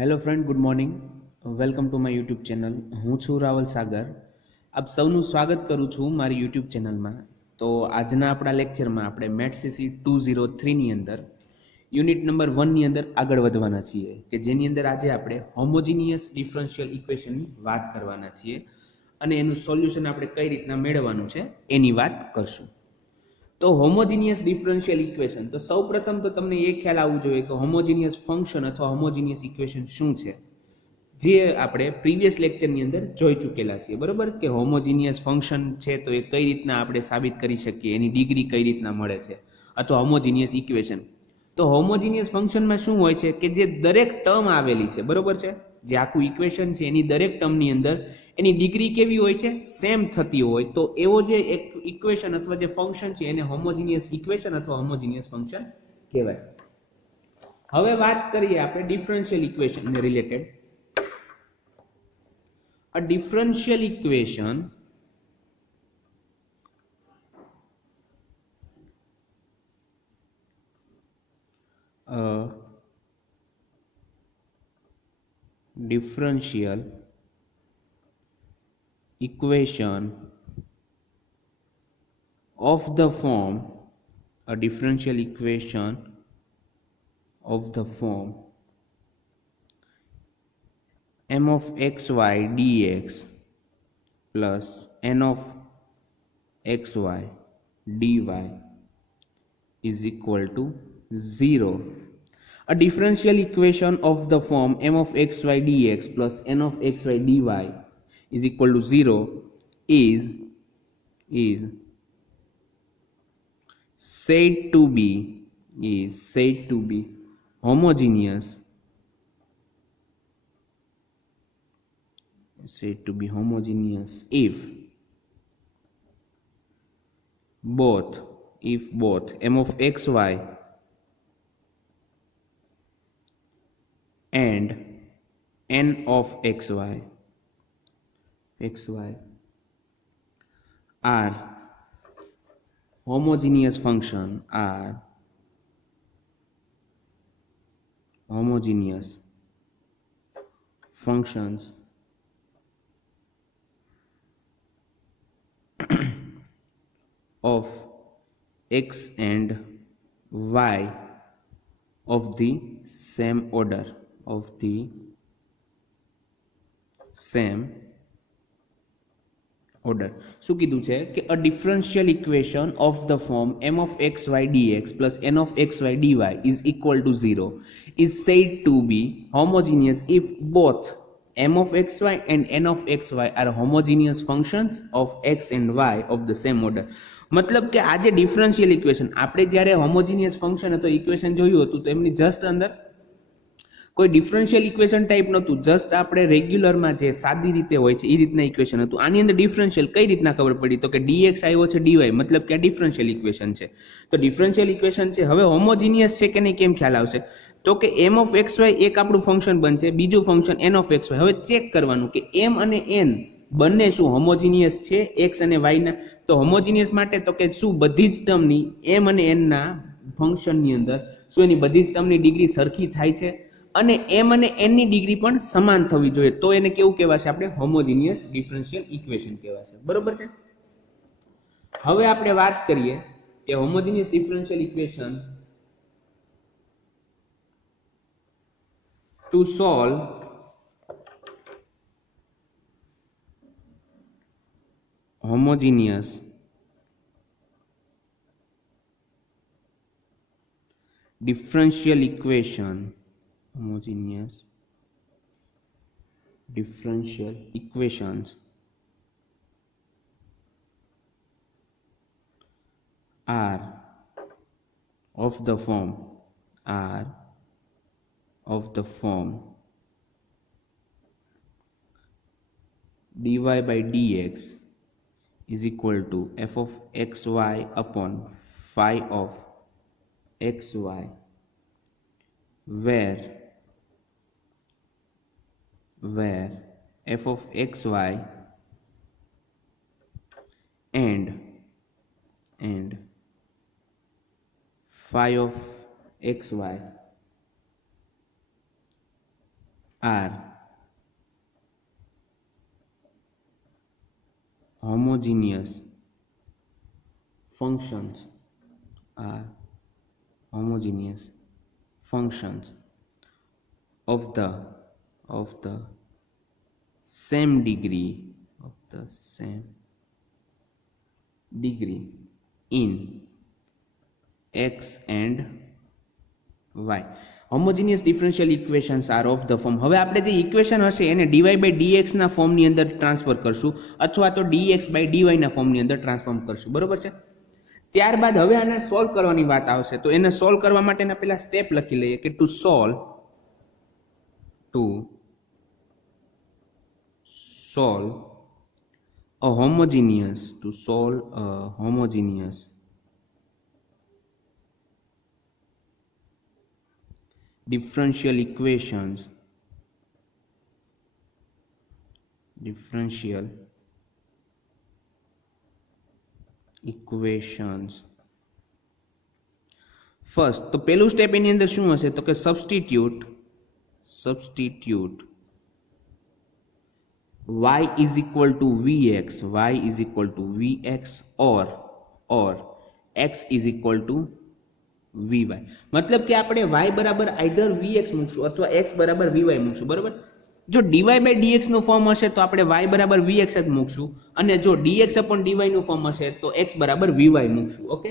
Hello friend, good morning. Welcome to my YouTube channel. હું છું રાવલ સાગર. આપ સૌનું સ્વાગત કરું છું મારી યુટ્યુબ ચેનલમાં. તો આજના આપણા લેક્ચરમાં આપણે મેથ્સસીસી 203ની અંદર યુનિટ નંબર 1ની અંદર આગળ વધવાના છીએ કે જેની અંદર આજે આપણે હોમોજીનિયસ ડિફરન્શિયલ ઇક્વેશનની વાત કરવાના છીએ અને એનું સોલ્યુશન આપણે કઈ રીતના મેળવવાનું છે એની વાત કરશું. તો હોમોજીનિયસ ડિફરન્શિયલ ઇક્વેશન, તો સૌપ્રથમ તો તમને એ ખ્યાલ આવવું જોઈએ કે હોમોજીનિયસ ફંક્શન અથવા હોમોજીનિયસ ઇક્વેશન શું છે, જે આપણે પ્રીવિયસ લેક્ચરની અંદર જોઈ ચૂકેલા છીએ. બરોબર, કે હોમોજીનિયસ ફંક્શન છે તો એ કઈ રીતના આપણે સાબિત કરી શકીએ, એની ડિગ્રી કઈ રીતના મળે છે, અથવા હોમોજીનિયસ ઇક્વેશન. તો હોમોજીનિયસ ફંક્શનમાં શું હોય છે કે જે દરેક ટર્મ આવેલી છે, બરોબર છે, જે આખું ઇક્વેશન છે એની દરેક ટર્મની અંદર એની ડિગ્રી કેવી હોય છે, સેમ થતી હોય. તો એવો જે એક ઇક્વેશન અથવા જે ફંક્શન છે એને હોમોજીનિયસ ઇક્વેશન અથવા હોમોજીનિયસ ફંક્શન કહેવાય. હવે વાત કરીએ આપણે ડિફરન્શિયલ ઇક્વેશનને રિલેટેડ. A differential equation differential equation of the form a differential equation of the form m of xy dx plus n of xy dy is equal to 0. A differential equation of the form m of xy dx plus n of xy dy is equal to 0 is said to be homogeneous if both m of xy and n of xy are homogeneous functions of x and y of the same order શું કીધું છે કે a differential equation of the form m of xy dx plus n of xy dy is equal to 0 is said to be homogeneous if both m of xy and n of xy are homogeneous functions of x and y of the same order. મતલબ કે આ જે differential equation, આપણે જ્યારે homogeneous function અથવા equation જોયું હતું તો એમની જસ્ટ અંદર કોઈ ડિફરન્શિયલ ઇક્વેશન ટાઈપ નહોતું, જસ્ટ આપણે રેગ્યુલરમાં જે સાદી રીતે હોય છે એ રીતના ઇક્વેશન હતું. આની અંદર ડિફરન્શિયલ કઈ રીતના ખબર પડી, તો કે ડીએક્સ આવ્યો છે ડીવાય, મતલબ કે આ ડિફરન્શિયલ ઇક્વેશન છે. તો ડિફરન્શિયલ ઇક્વેશન છે, હવે હોમોજીનિયસ છે કે નહીં કેમ ખ્યાલ આવશે, તો કે એમ ઓફ એક્સ વાય એક આપણું ફંક્શન બનશે, બીજું function n of x y. હવે ચેક કરવાનું કે એમ અને એન બંને શું હોમોજીનિયસ છે એક્સ અને વાયના. તો હોમોજીનિયસ માટે તો કે શું બધી જ ટર્મની એમ અને એનના ફંક્શનની અંદર શું એની બધી જ ટર્મની ડિગ્રી સરખી થાય છે અને એમ અને એન ની ડિગ્રી પણ સમાન થવી જોઈએ, તો એને કેવું કહેવાશે, આપણે હોમોજીનિયસ ડિફરન્શિયલ ઇક્વેશન કહેવાશે. બરોબર છે. હવે આપણે વાત કરીએ કે homogeneous differential equation to solve homogeneous differential equations are of the form dy by dx is equal to f of xy upon phi of xy, where f of xy and phi of xy are homogeneous functions are homogeneous functions of the same degree in x and y. Homogeneous differential equations are of the form. હવે આપણે જે equation હશે એને dy by dx ના ફોર્મની અંદર transfer કરશું અથવા તો dx બાય dy ના ફોર્મની અંદર ટ્રાન્સફોર્મ કરશું. બરોબર છે. ત્યારબાદ હવે આને સોલ્વ કરવાની વાત આવશે, તો એને સોલ્વ કરવા માટેના પહેલા સ્ટેપ લખી લઈએ કે to solve a homogeneous differential equations first તો પહેલું સ્ટેપ એની અંદર શું હશે તો કે substitute y is equal to vx or x is equal to vy. मतलब કે આપણે y બરાબર આઈધર vx મૂકશું અથવા x બરાબર vy મૂકશું. બરાબર. જો dy by dx નું ફોર્મ હશે તો આપણે y બરાબર vx જ મૂકશું અને જો dx upon dy નું ફોર્મ હશે તો x બરાબર vy મૂકશું. Okay.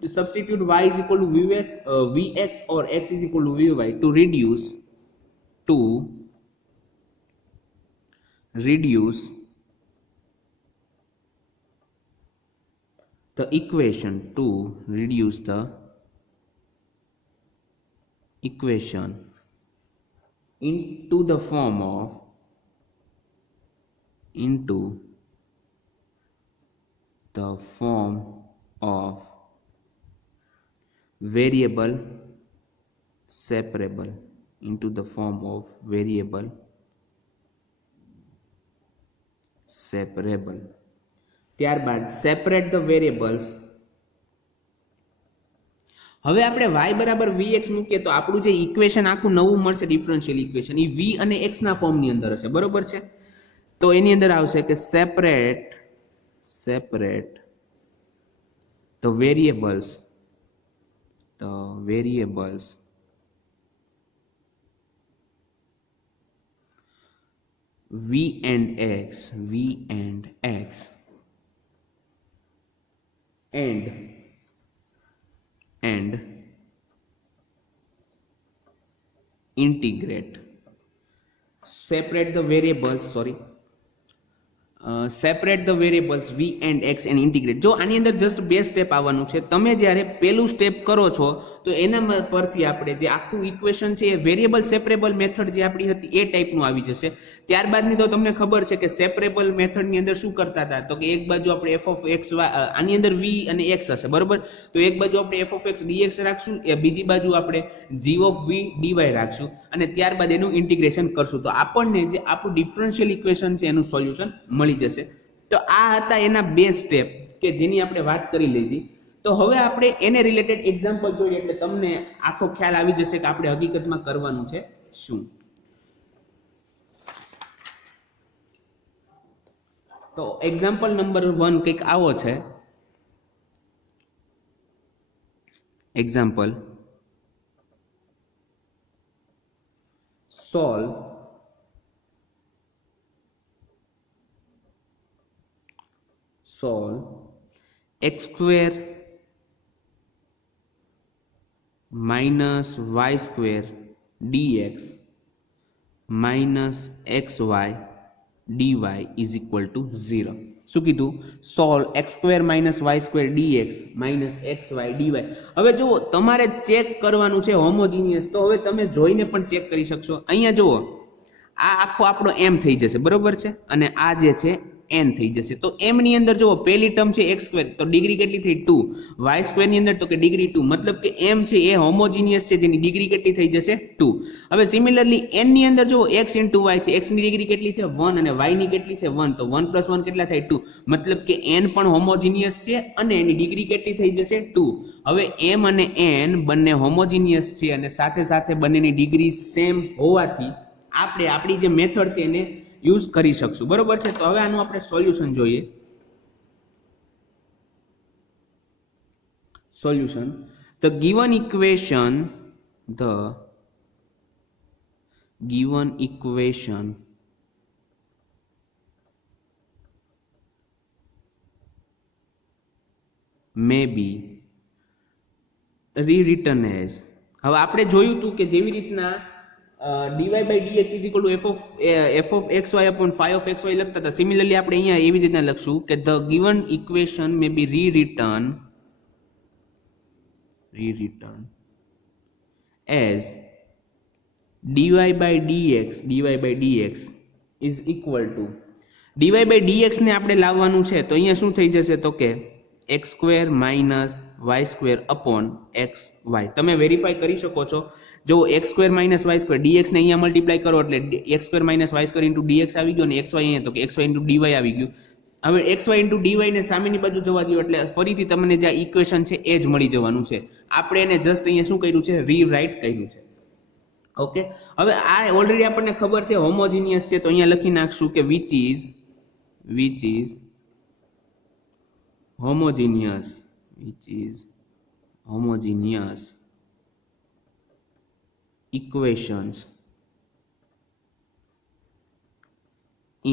To substitute y is equal to vx or x is equal to vy to reduce the equation into the form of variable separable. ત્યારબાદ સેપરેટ ધ વેરિયેબલ્સ. હવે આપણે y બરાબર vx મૂકીએ તો આપણું જે ઇક્વેશન આખું નવું મળશે ડિફરન્શિયલ ઇક્વેશન એ v અને x ના ફોર્મની અંદર હશે. બરોબર છે. તો એની અંદર આવશે કે separate the variables v and x and integrate. Separate the variables v and x and integrate. જો આની અંદર જસ્ટ બે સ્ટેપ આવવાનું છે. તમે જ્યારે પહેલું સ્ટેપ કરો છો તો એના પરથી આપણે જે આખું ઇક્વેશન છે એ વેરિયેબલ સેપરેબલ મેથડ જે આપણી હતી એ ટાઈપનું આવી જશે. ત્યારબાદની તો તમને ખબર છે કે સેપરેબલ મેથડની અંદર શું કરતા હતા તો કે એક બાજુ આપણે f of x આની અંદર v અને x હશે. બરોબર. તો એક બાજુ આપણે f of x dx રાખશું, એ બીજી બાજુ આપણે g of v dy રાખશું અને ત્યારબાદ એનું ઇન્ટિગ્રેશન કરશું તો આપણને જે આપણું ડિફરન્શિયલ ઇક્વેશન છે એનું સોલ્યુશન મળી જશે. તો આ હતા એના બે સ્ટેપ કે જેની આપણે વાત કરી લીધી. તો હવે આપણે એને રિલેટેડ એક્ઝામ્પલ જોઈએ એટલે તમને આખો ખ્યાલ આવી જશે કે આપણે હકીકતમાં કરવાનું છે શું. તો એક્ઝામ્પલ નંબર 1 કંઈક આવો છે. Example solve x square minus y square dx minus xy dy is equal to 0. શું કીધું? Solve x square minus y square dx minus xy dy. હવે જુઓ તમારે ચેક કરવાનું છે હોમોજીનિયસ, તો હવે તમે જોઈને પણ ચેક કરી શકશો. અહીંયા જુઓ આ આખો આપણો m થઈ જશે. બરોબર છે. અને આ જે છે n થઈ જશે. તો m ની અંદર જુઓ પહેલી ટર્મ છે x સ્ક્વેર તો ડિગ્રી કેટલી થઈ 2, y સ્ક્વેર ની અંદર તો કે ડિગ્રી 2, મતલબ કે m છે એ હોમોજીનિયસ છે જેની ડિગ્રી કેટલી થઈ જશે 2. હવે સિમિલરલી n ની અંદર જુઓ x * y છે, x ની ડિગ્રી કેટલી છે 1 અને y ની કેટલી છે 1, તો 1 + 1 કેટલા થાય 2, મતલબ કે n પણ હોમોજીનિયસ છે અને એની ડિગ્રી કેટલી થઈ જશે 2. હવે m અને n બંને હોમોજીનિયસ છે અને સાથે સાથે બંનેની ડિગ્રી સેમ હોવાથી આપણે આપણી જે મેથડ છે એને યુઝ કરી શકશું. બરોબર છે. તો હવે આનું આપણે સોલ્યુશન જોઈએ. Solution, the given equation may be rewritten as, હવે આપણે જોયું હતું કે જેવી રીતના dy by dx is equal to f of xy upon phi of xy લખતા હતા, સિમિલરલી આપણે અહીંયા એવી રીતના લખશું કે the given equation may be rewritten as dy by dx is equal to, dy by dx ને આપણે લાવવાનું છે તો અહીંયા શું થઈ જશે તો કે x square minus y square upon x y. તમે વેરીફાઈ કરી શકો છો. જો x square minus y square dx ને અહીંયા મલ્ટીપ્લાય કરો એટલે x square minus y square into dx આવી ગયો, અને એક્સ વાય અહીંયા તો કે એક્સ વાય ઇન્ટુ ડીવાય આવી ગયું. હવે એક્સ વાય ઇન્ટુ ડીવાય ને સામેની બાજુ જવા દો એટલે ફરીથી તમને જે ઇક્વેશન છે એ જ મળી જવાનું છે. આપણે એને જસ્ટ અહીંયા શું કર્યું છે, રીરાઇટ કર્યું છે. ઓકે, હવે આ ઓલરેડી આપણને ખબર છે હોમોજીનિયસ છે, તો અહીંયા લખી નાખશું કે which is homogeneous equations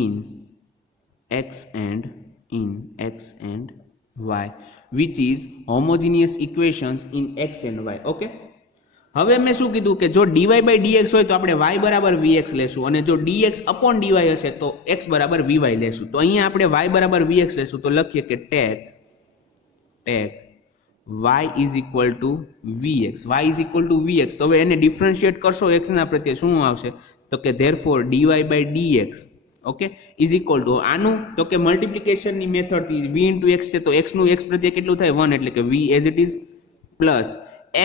in x and y, which is homogeneous equations in x and y. Okay, હવે મેં શું કીધું કે જો dy by dx હોય તો આપણે y બરાબર vx લેશું, અને જો dx upon dy હશે તો x બરાબર vy લેશું. તો અહીંયા આપણે y બરાબર vx લેશું તો લખીએ કે take y is equal to vx. તો હવે એને ડિફરન્શિએટ કરશો x ના પ્રત્યે શું આવશે તો કે therefore dy by dx okay is equal to આનું તો કે મલ્ટીપ્લિકેશન ની મેથડ થી v into x છે તો x નું x પ્રત્યે કેટલું થાય 1 એટલે કે v as it is plus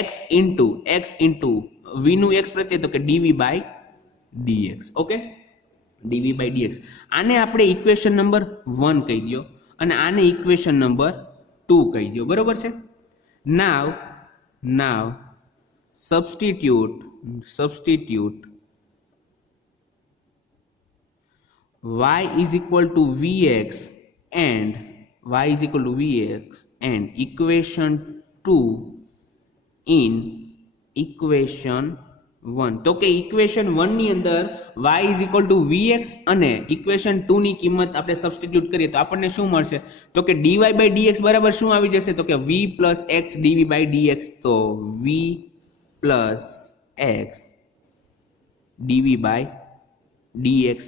x into v નું x પ્રત્યે તો કે dv by dx. Okay, dv by dx. આને આપણે ઇક્વેશન નંબર 1 કહી દો અને આને ઇક્વેશન નંબર 2 કહી દો. બરોબર છે. now substitute y is equal to vx and equation 2 in equation 1. તો કે ઇક્વેશન 1 ની અંદર y is equal to vx અને ઇક્વેશન 2 ની કિંમત આપણે સબસ્ટિટ્યુટ કરીએ તો આપણને શું મળશે તો કે dy by dx બરાબર શું આવી જશે તો કે v plus x dv by dx. તો v plus x dv by dx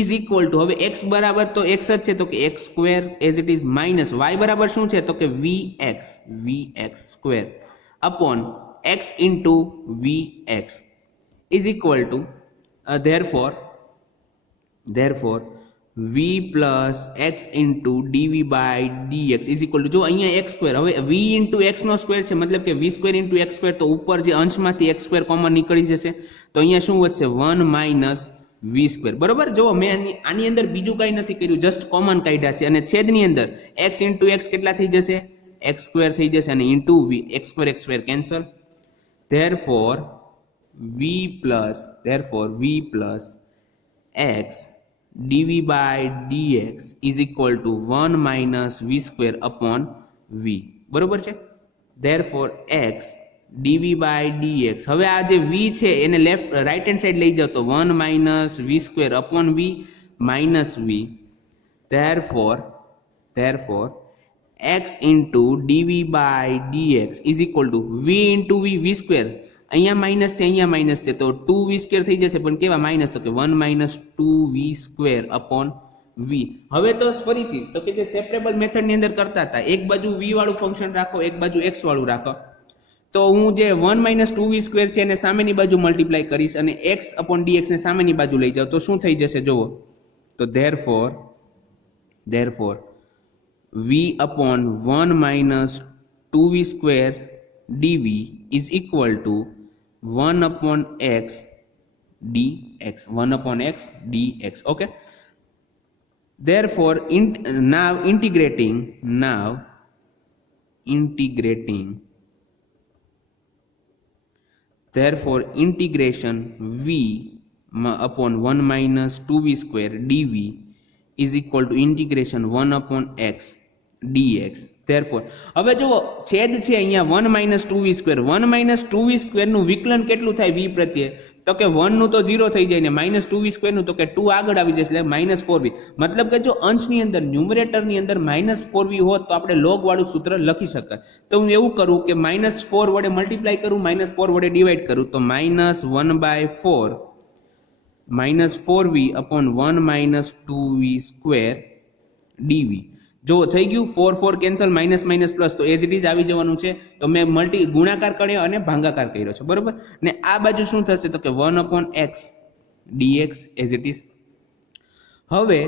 is equal to, હવે x બરાબર તો x જ છે તો કે x square as it is minus y બરાબર શું છે તો કે vx square upon x into vx is equal to therefore v plus x into dv by dx is equal to, જો અહીંયા x સ્ક્વેર, હવે v into x નો square છે મતલબ કે v square into x square, તો ઉપર જે અંશમાંથી x square common નીકળી જશે તો અહીંયા શું વધશે 1 માઇનસ v સ્ક્વેર. બરોબર, જો મેં આની અંદર બીજું કંઈ નથી કર્યું, જસ્ટ કોમન કાઢ્યા છે અને છેદની અંદર x into x કેટલા થઈ જશે x સ્ક્વેર થઈ જશે અને into v x square cancel. therefore v plus x dv by dx is equal to 1 minus v square upon v. બરોબર છે. therefore x dv by dx, હવે આ જે v છે એને લેફ્ટ રાઈટ હેન્ડ સાઈડ લઈ જાઓ તો 1 minus v square upon v minus v. therefore x into dv by dx is equal to v into v square, અહીંયા માઇનસ છે અહીંયા માઇનસ છે તો 2v સ્ક્વેર થઈ જશે, પણ કેવા માઇનસ તો કે 1 minus 2v square upon v. હવે તો ફરીથી તો કે જે સેપરેબલ મેથડ ની અંદર કરતા હતા એક બાજુ v વાળું ફંક્શન રાખો એક બાજુ x વાળું રાખો, તો હું જે 1 minus 2v સ્ક્વેર છે એને સામેની બાજુ મલ્ટીપ્લાય કરીશ અને x upon dx ને સામેની બાજુ લઈ જાઓ તો શું થઈ જશે જુઓ તો therefore v upon 1 minus 2v square dv is equal to 1 upon x dx. Okay, therefore now integrating therefore integration v upon 1 minus 2v square dv is equal to integration 1 upon x dx. Therefore હવે જો છેદ છે અહીંયા 1 minus 2v square 1 minus 2v square નું વિકલન કેટલું થાય v પ્રત્યે તો કે 1 નું તો 0 થઈ જાય ને minus 2v square નું તો કે 2 આગળ આવી જશે એટલે minus 4v. મતલબ કે જો અંશની અંદર ન્યુમરેટર ની અંદર minus 4v હોત તો આપણે log વાળું સૂત્ર લખી શકાય. તો હું એવું કરું કે minus 4 વડે મલ્ટીપ્લાય કરું minus 4 વડે ડિવાઈડ કરું તો minus 1 by 4 minus 4v upon 1 minus 2v square dv. જો થઈ ગયું 4 4 કેન્સલ માઇનસ માઇનસ પ્લસ તો એઝ ઇટ ઇઝ આવી જવાનું છે. તો મેં ગુણાકાર કર્યો અને ભાગાકાર કર્યો છે બરોબર. ને આ બાજુ શું થશે તો કે 1 upon x dx as it is. હવે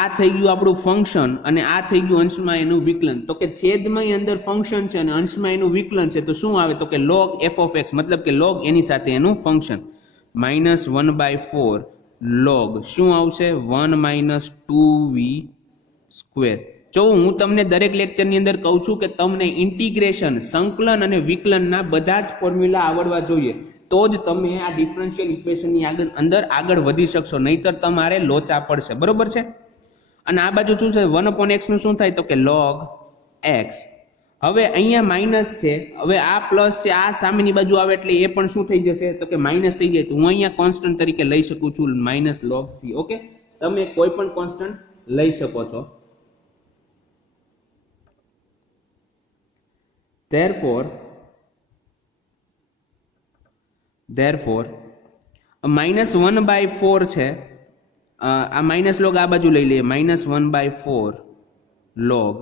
આ થઈ ગયું આપણું ફંક્શન અને આ થઈ ગયું અંશમાં એનું વિકલન. તો કે છેદમાં અંદર ફંક્શન છે અને અંશમાં એનું વિકલન છે તો શું આવે તો કે log f of x મતલબ કે log એની સાથે એનું ફંક્શન minus 1 by 4 log શું આવશે 1 minus 2v square. જો હું તમને દરેક લેક્ચરની અંદર કહું છું કે તમને ઇન્ટિગ્રેશન સંકલન અને વિકલનના બધા જ ફોર્મ્યુલા આવડવા જોઈએ તો જ તમે આ ડિફરન્શિયલ ઇક્વેશનની આગળ વધી શકશો, નહીતર તમારે લોચા પડશે બરોબર છે. અને આ બાજુ શું છે 1 upon x નું શું થાય તો કે log x. હવે અહીંયા માઇનસ છે, હવે આ પ્લસ છે, આ સામેની બાજુ આવે એટલે એ પણ શું થઈ જશે તો કે માઇનસ થઈ જાય. તો હું અહીંયા કોન્સ્ટન્ટ તરીકે લઈ શકું છું માઇનસ log c. ઓકે, તમે કોઈ પણ કોન્સ્ટન્ટ લઈ શકો છો. therefore minus 1 by 4 છે, આ માઇનસ log આ બાજુ લઈ લઈએ minus 1 by 4 log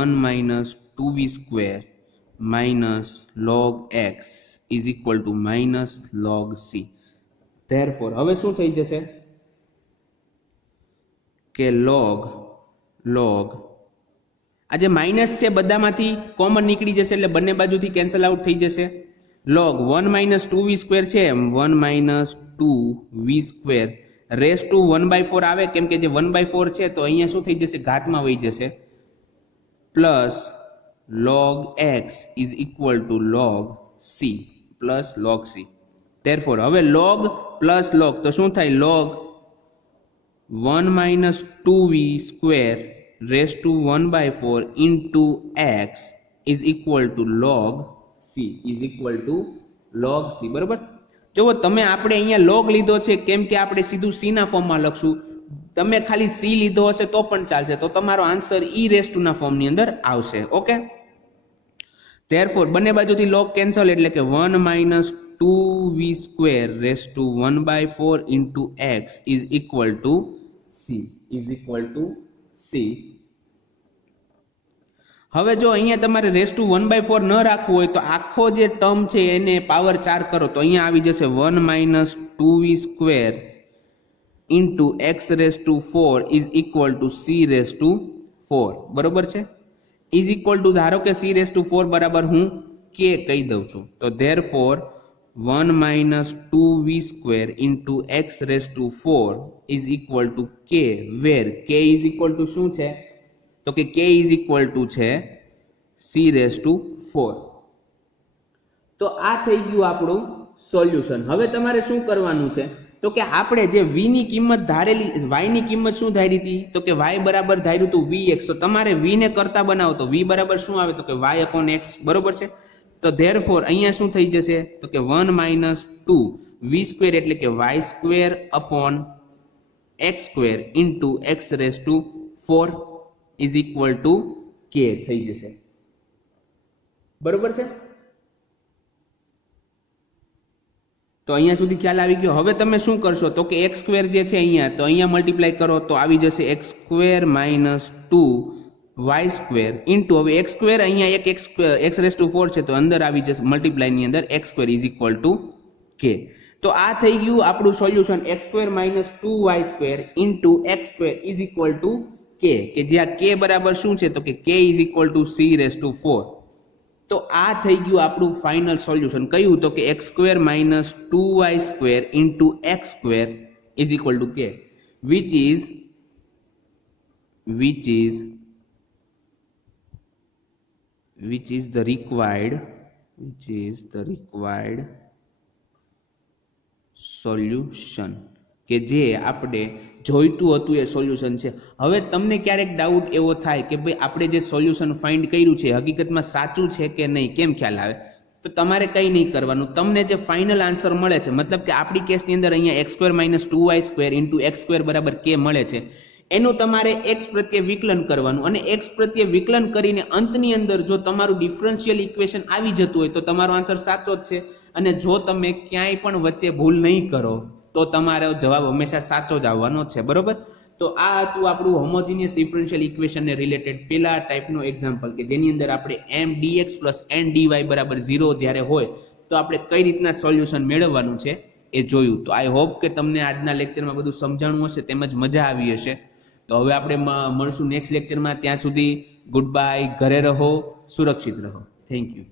1 minus 2v square minus log x is equal to minus log c. therefore હવે શું થઈ જશે કે log આ જે માઇનસ છે બધામાંથી કોમન નીકળી જશે એટલે બંને બાજુથી કેન્સલ આઉટ થઈ જશે. log 1 minus 2v square છે 1 minus 2v square raise to 1 by 4 આવે કેમ કે જે 1 by 4 છે તો અહીંયા શું થઈ જશે ઘાતમાં વહી જશે plus log x is equal to log c plus log c. therefore હવે log plus log તો શું થાય log 1 minus 2v square raised to 1 by 4 into x is equal to log c બરોબર. જો તમે આપણે અહીંયા log લીધો છે કેમ કે આપણે સીધું c ના ફોર્મમાં લખશું. તમે ખાલી c લીધો હશે તો પણ ચાલશે, તો તમારો આન્સર e raised to ના ફોર્મની અંદર આવશે. ઓકે, therefore બંને બાજુથી log કેન્સલ એટલે કે 1 minus 2v square raised to 1 by 4 into x is equal to c. હવે જો અહીંયા તમારે રેસ ટુ 1 by 4 ન રાખવું હોય તો આખો જે ટર્મ છે એને પાવર 4 કરો તો અહીંયા આવી જશે 1 minus 2v square into x raised to 4 is equal to c raised to 4 બરોબર છે. is equal to ધારો કે c raised to 4 બરાબર હું k કહી દઉં છું તો therefore 1 minus 2v square into x raised to 4 is equal to k where k is equal to શું છે તો કે k is equal to છે c raised to 4. તો આ થઈ ગયું આપણું સોલ્યુશન. હવે તમારે શું કરવાનું છે તો કે આપણે જે v ની કિંમત ધારેલી y ની કિંમત શું ધારી હતી તો કે y બરાબર ધાર્યું હતું vx. તો તમારે v ને કરતા બનાવો તો v બરાબર શું આવે તો કે y upon x બરોબર છે. તો therefore અહીંયા શું થઈ જશે તો કે 1 minus 2 v square એટલે કે y square upon x square into x raised to 4 is equal to k થઈ જશે બરોબર છે. તો અહીંયા સુધી ખ્યાલ આવી ગયો. હવે તમે શું કરશો તો કે x સ્ક્વેર જે છે અહીંયા તો અહીંયા મલ્ટીપ્લાય કરો તો આવી જશે x square minus 2y square into હવે x સ્ક્વેર અહીંયા એક x raised to 4 છે તો અંદર આવી જશે મલ્ટીપ્લાય ની અંદર x square is equal to k. તો આ થઈ ગયું આપણું solution x square minus 2y square into x square is equal to k કે જ્યાં k બરાબર શું છે તો કે k is equal to c raised to 4. તો આ થઈ ગયું આપણું ફાઇનલ સોલ્યુશન. કયું તો કે x square minus 2y square into x square is equal to k which is the required solution કે જે આપણે જોઈતું હતું એ સોલ્યુશન છે. હવે તમને ક્યારેક ડાઉટ એવો થાય કે ભાઈ આપણે જે સોલ્યુશન ફાઇન્ડ કર્યું છે હકીકતમાં સાચું છે કે નહીં, કેમ ખ્યાલ આવે? તો તમારે કંઈ નહીં કરવાનું, તમને જે ફાઇનલ આન્સર મળે છે, મતલબ કે આપણી કેસની અંદર અહીંયા x² - 2y² × x² = k મળે છે, એનું તમારે x પ્રત્યે વિકલન કરવાનું અને x પ્રત્યે વિકલન કરીને અંતની અંદર જો તમારું ડિફરન્શિયલ ઇક્વેશન આવી જતું હોય તો તમારો આન્સર સાચો જ છે. અને જો તમે ક્યાંય પણ વચ્ચે ભૂલ નહીં કરો તો તમારો જવાબ હંમેશા સાચો જ આવવાનો છે, બરોબર? તો આ હતું આપણું હોમોજીનિયસ ડિફરન્શિયલ ઇક્વેશનને રિલેટેડ પેલા ટાઈપનો એક્ઝામ્પલ કે જેની અંદર આપણે m dx + n dy = 0 જ્યારે હોય તો આપણે કઈ રીતના સોલ્યુશન મેળવવાનું છે એ જોયું. તો આઈ હોપ કે તમને આજના લેક્ચરમાં બધું સમજાણું હશે તેમજ મજા આવી હશે. તો હવે આપણે મળશું નેક્સ્ટ લેક્ચરમાં. ત્યાં સુધી ગુડ બાય, ઘરે રહો, સુરક્ષિત રહો. Thank you.